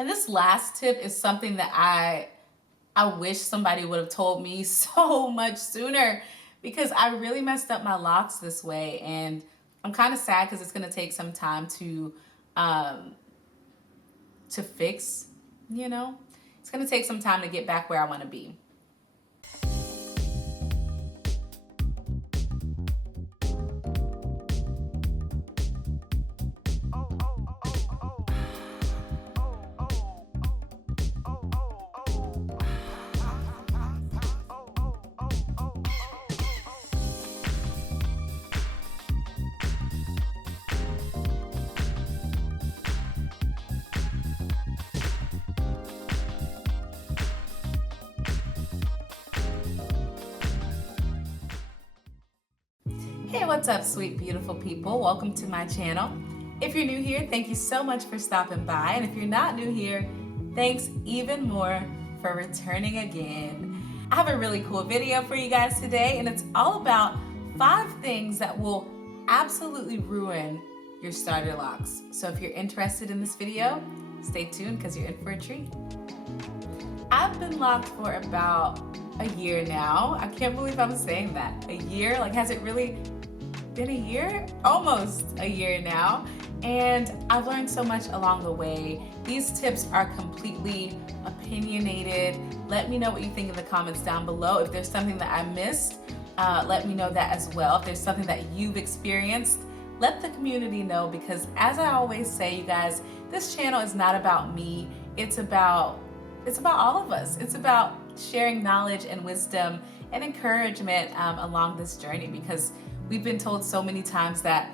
And this last tip is something that I wish somebody would have told me so much sooner, because I really messed up my locks this way, and I'm kind of sad because it's going to take some time um, to fix, you know? It's going to take some time to get back where I want to be. Hey, what's up, sweet, beautiful people? Welcome to my channel. If you're new here, thank you so much for stopping by. And if you're not new here, thanks even more for returning again. I have a really cool video for you guys today, and it's all about 5 things that will absolutely ruin your starter locks. So if you're interested in this video, stay tuned because you're in for a treat. I've been locked for about a year now. I can't believe I'm saying that. A year? Like, has it really been a year? Almost a year now. And I've learned so much along the way. These tips are completely opinionated. Let me know what you think in the comments down below. If there's something that I missed, let me know that as well. If there's something that you've experienced, let the community know, because as I always say, you guys, this channel is not about me. It's about all of us. It's about sharing knowledge and wisdom and encouragement along this journey, because we've been told so many times that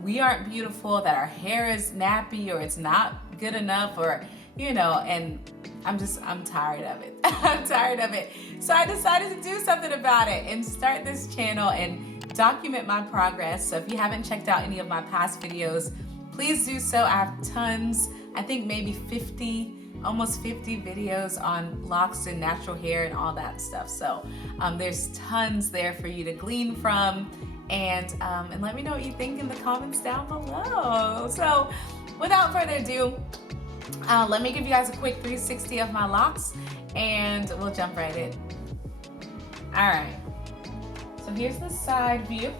we aren't beautiful, that our hair is nappy or it's not good enough, or, you know, and I'm tired of it. I'm tired of it. So I decided to do something about it and start this channel and document my progress. So if you haven't checked out any of my past videos, please do so. I have tons, I think maybe 50, almost 50 videos on locks and natural hair and all that stuff. So there's tons there for you to glean from, and let me know what you think in the comments down below. So without further ado, let me give you guys a quick 360 of my locks, and we'll jump right in. All right, so here's the side view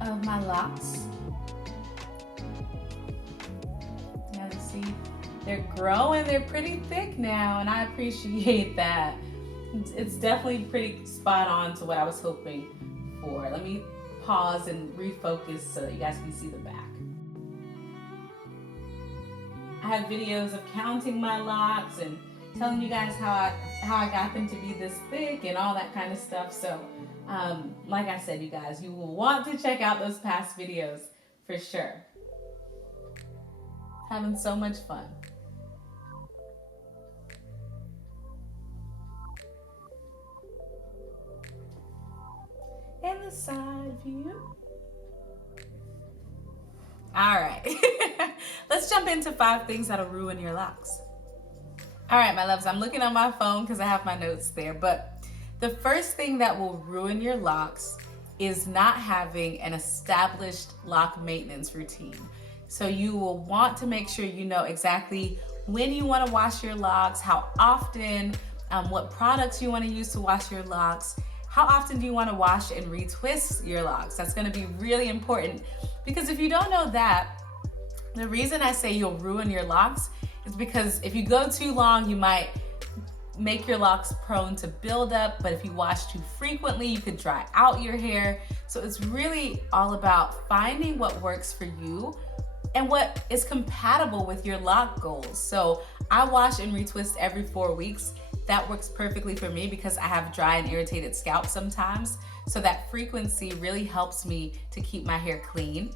of my locks. Yeah, you see, they're growing, they're pretty thick now, and I appreciate that. It's definitely pretty spot on to what I was hoping for. Let me pause and refocus so that you guys can see the back. I have videos of counting my locks and telling you guys how I got them to be this thick and all that kind of stuff. So like I said, you guys, you will want to check out those past videos for sure. Having so much fun. And the side view. All right, let's jump into 5 things that'll ruin your locks. All right, my loves, I'm looking on my phone because I have my notes there, but the first thing that will ruin your locks is not having an established lock maintenance routine. So you will want to make sure you know exactly when you want to wash your locks, how often, what products you want to use to wash your locks, how often do you want to wash and retwist your locks. That's going to be really important, because if you don't know that, the reason I say you'll ruin your locks is because if you go too long, you might make your locks prone to buildup, but if you wash too frequently, you could dry out your hair. So it's really all about finding what works for you and what is compatible with your lock goals. So I wash and retwist every 4 weeks. That works perfectly for me because I have dry and irritated scalp sometimes. So that frequency really helps me to keep my hair clean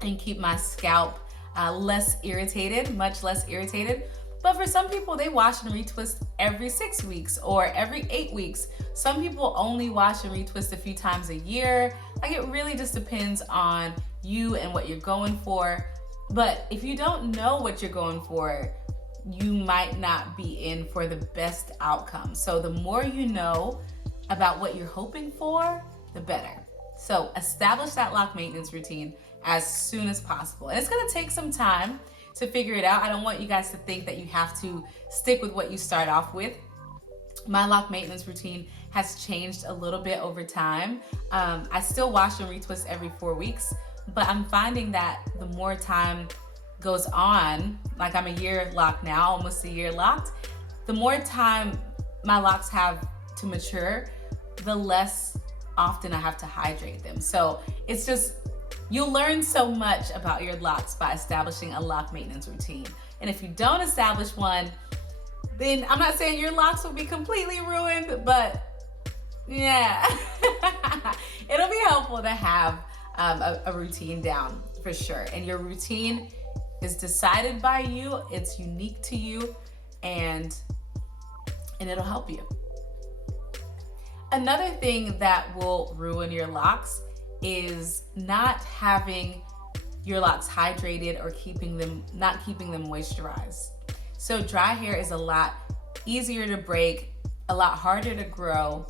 and keep my scalp less irritated, much less irritated. But for some people, they wash and retwist every 6 weeks or every 8 weeks. Some people only wash and retwist a few times a year. Like, it really just depends on you and what you're going for. But if you don't know what you're going for, you might not be in for the best outcome. So the more you know about what you're hoping for, the better. So establish that lock maintenance routine as soon as possible. And it's gonna take some time. to figure it out. I don't want you guys to think that you have to stick with what you start off with. My lock maintenance routine has changed a little bit over time. I still wash and retwist every 4 weeks, but I'm finding that the more time goes on, like I'm a year locked now, almost a year locked, the more time my locks have to mature, the less often I have to hydrate them. So it's just, you'll learn so much about your locks by establishing a lock maintenance routine. And if you don't establish one, then I'm not saying your locks will be completely ruined, but yeah, it'll be helpful to have a routine down for sure. And your routine is decided by you, it's unique to you, and it'll help you. Another thing that will ruin your locks is not having your locks hydrated or not keeping them moisturized. So dry hair is a lot easier to break, a lot harder to grow.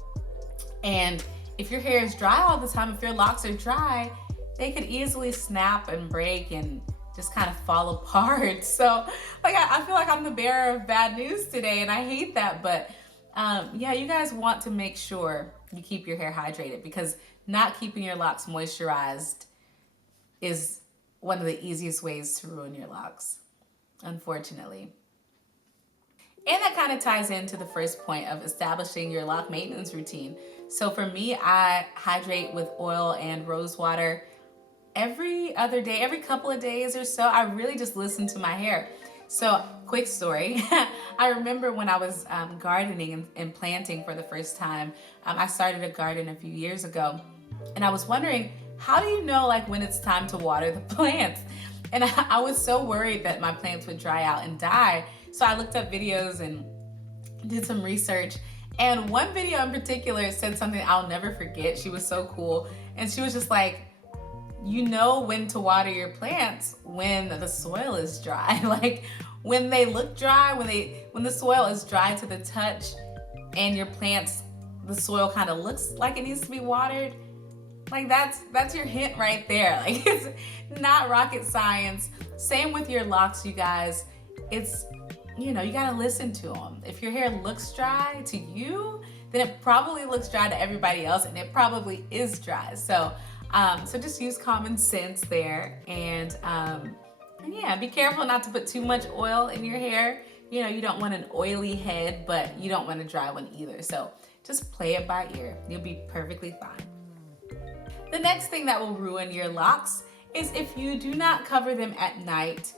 And if your hair is dry all the time, if your locks are dry, they could easily snap and break and just kind of fall apart. So like I feel like I'm the bearer of bad news today, and I hate that. But yeah, you guys want to make sure you keep your hair hydrated, because not keeping your locks moisturized is one of the easiest ways to ruin your locks, unfortunately. And that kind of ties into the first point of establishing your lock maintenance routine. So for me, I hydrate with oil and rose water every other day, every couple of days or so. I really just listen to my hair. So quick story, I remember when I was gardening and planting for the first time. I started a garden a few years ago, and I was wondering, how do you know like when it's time to water the plants? And I was so worried that my plants would dry out and die. So I looked up videos and did some research. And one video in particular said something I'll never forget. She was so cool. And she was just like, you know when to water your plants when the soil is dry. Like when they look dry, when the soil is dry to the touch and your plants, the soil kind of looks like it needs to be watered. Like that's your hint right there. Like it's not rocket science. Same with your locks, you guys. It's, you know, you gotta listen to them. If your hair looks dry to you, then it probably looks dry to everybody else, and it probably is dry. So just use common sense there, and yeah, be careful not to put too much oil in your hair. You know, you don't want an oily head, but you don't want a dry one either. So just play it by ear. You'll be perfectly fine. The next thing that will ruin your locks is if you do not cover them at night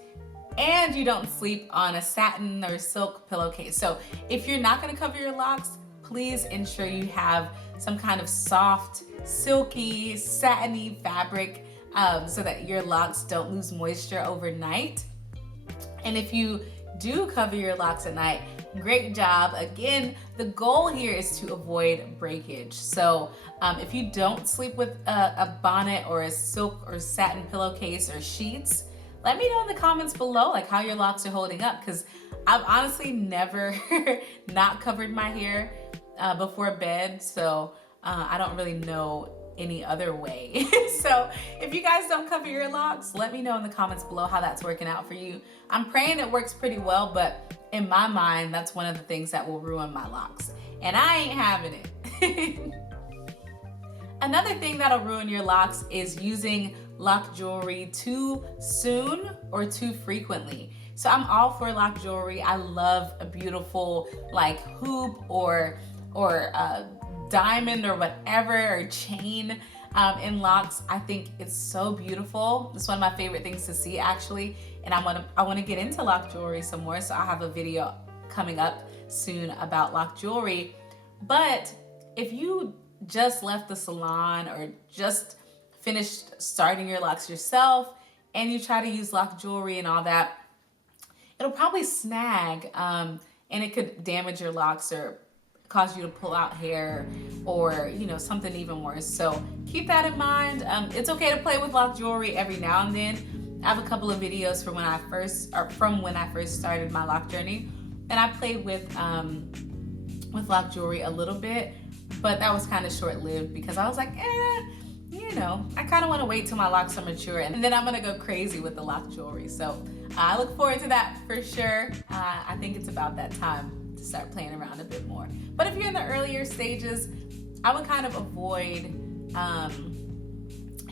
and you don't sleep on a satin or silk pillowcase. So if you're not gonna cover your locks, please ensure you have some kind of soft, silky, satiny fabric so that your locks don't lose moisture overnight. And if you do cover your locks at night, great job. Again, the goal here is to avoid breakage. So if you don't sleep with a bonnet or a silk or satin pillowcase or sheets, let me know in the comments below like how your locks are holding up, because I've honestly never not covered my hair before bed, so I don't really know any other way. So if you guys don't cover your locks, let me know in the comments below how that's working out for you. I'm praying it works pretty well, but in my mind, that's one of the things that will ruin my locks, and I ain't having it. Another thing that'll ruin your locks is using lock jewelry too soon or too frequently. So I'm all for lock jewelry. I love a beautiful like hoop or a diamond or whatever, or chain in locks. I think it's so beautiful. It's one of my favorite things to see actually, and I want to get into lock jewelry some more, so I'll have a video coming up soon about lock jewelry. But if you just left the salon or just finished starting your locks yourself and you try to use lock jewelry and all that, it'll probably snag and it could damage your locks or cause you to pull out hair, or you know, something even worse. So keep that in mind. It's okay to play with lock jewelry every now and then. I have a couple of videos from when I first started my lock journey, and I played with lock jewelry a little bit, but that was kind of short-lived because I was like, you know, I kind of want to wait till my locks are mature and then I'm gonna go crazy with the lock jewelry. So I look forward to that for sure. I think it's about that time to start playing around a bit more. But if you're in the earlier stages, I would kind of avoid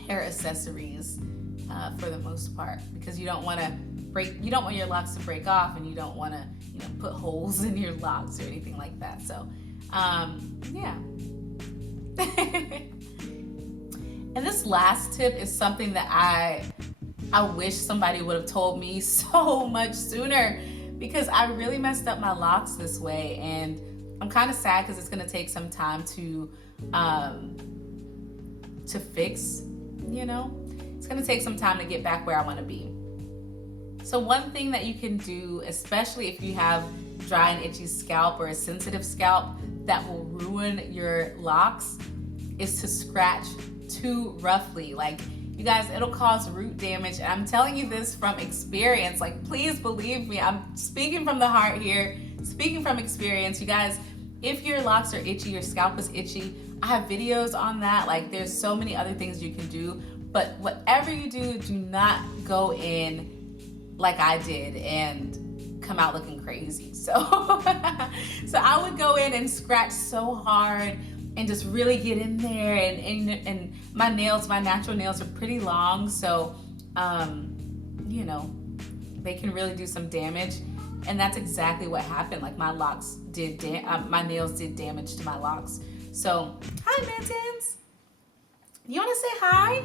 hair accessories for the most part, because you don't want your locks to break off, and you don't want to put holes in your locks or anything like that. So yeah. And this last tip is something that I wish somebody would have told me so much sooner, because I really messed up my locks this way, and I'm kind of sad because it's going to take some time to fix, It's going to take some time to get back where I want to be. So one thing that you can do, especially if you have dry and itchy scalp or a sensitive scalp that will ruin your locks, is to scratch too roughly. Like, you guys, it'll cause root damage. And I'm telling you this from experience. Like, please believe me. I'm speaking from the heart here, speaking from experience. You guys, if your locks are itchy, your scalp is itchy, I have videos on that. Like, there's so many other things you can do. But whatever you do, do not go in like I did and come out looking crazy. So, so I would go in and scratch so hard and just really get in there. And my natural nails are pretty long. So, they can really do some damage. And that's exactly what happened. Like, my locks my nails did damage to my locks. So, hi, Mittens. You want to say hi?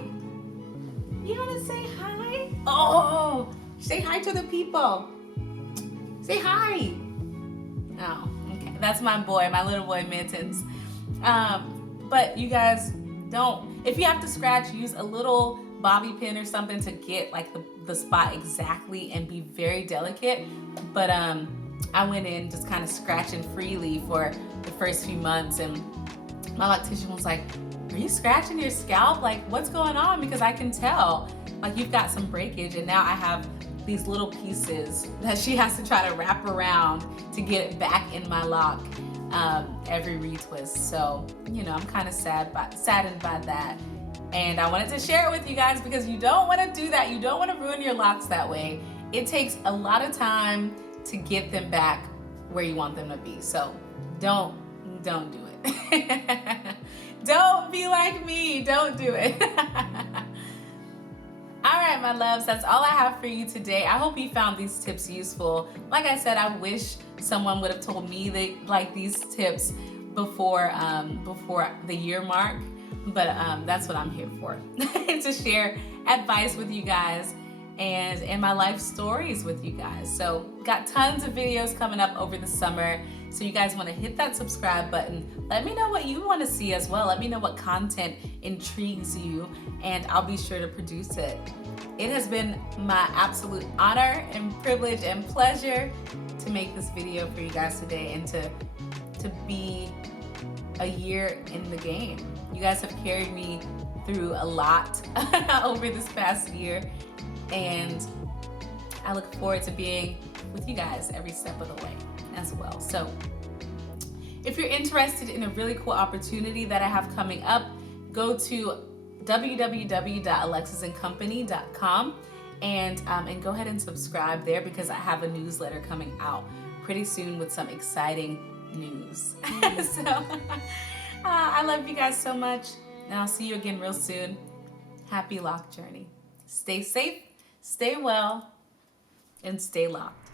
You want to say hi? Oh, say hi to the people. Say hi. Oh, okay. That's my boy, my little boy, Mittens. But you guys, if you have to scratch, use a little bobby pin or something to get like the spot exactly, and be very delicate. But I went in just kind of scratching freely for the first few months, and my loctician was like, "Are you scratching your scalp? Like, what's going on? Because I can tell, like, you've got some breakage." And now I have these little pieces that she has to try to wrap around to get it back in my lock every retwist. So, I'm kind of saddened by that. And I wanted to share it with you guys, because you don't want to do that. You don't want to ruin your locks that way. It takes a lot of time to get them back where you want them to be. So don't do it. Don't be like me. Don't do it. All right, my loves, that's all I have for you today. I hope you found these tips useful. Like I said, I wish someone would have told me these tips before the year mark. But that's what I'm here for, to share advice with you guys and my life stories with you guys. So got tons of videos coming up over the summer. So you guys want to hit that subscribe button. Let me know what you want to see as well. Let me know what content intrigues you, and I'll be sure to produce it. It has been my absolute honor and privilege and pleasure to make this video for you guys today, and to be a year in the game. You guys have carried me through a lot over this past year, and I look forward to being with you guys every step of the way as well. So if you're interested in a really cool opportunity that I have coming up, go to www.alexisandcompany.com and go ahead and subscribe there, because I have a newsletter coming out pretty soon with some exciting news. So I love you guys so much, and I'll see you again real soon. Happy lock journey. Stay safe, stay well, and stay locked.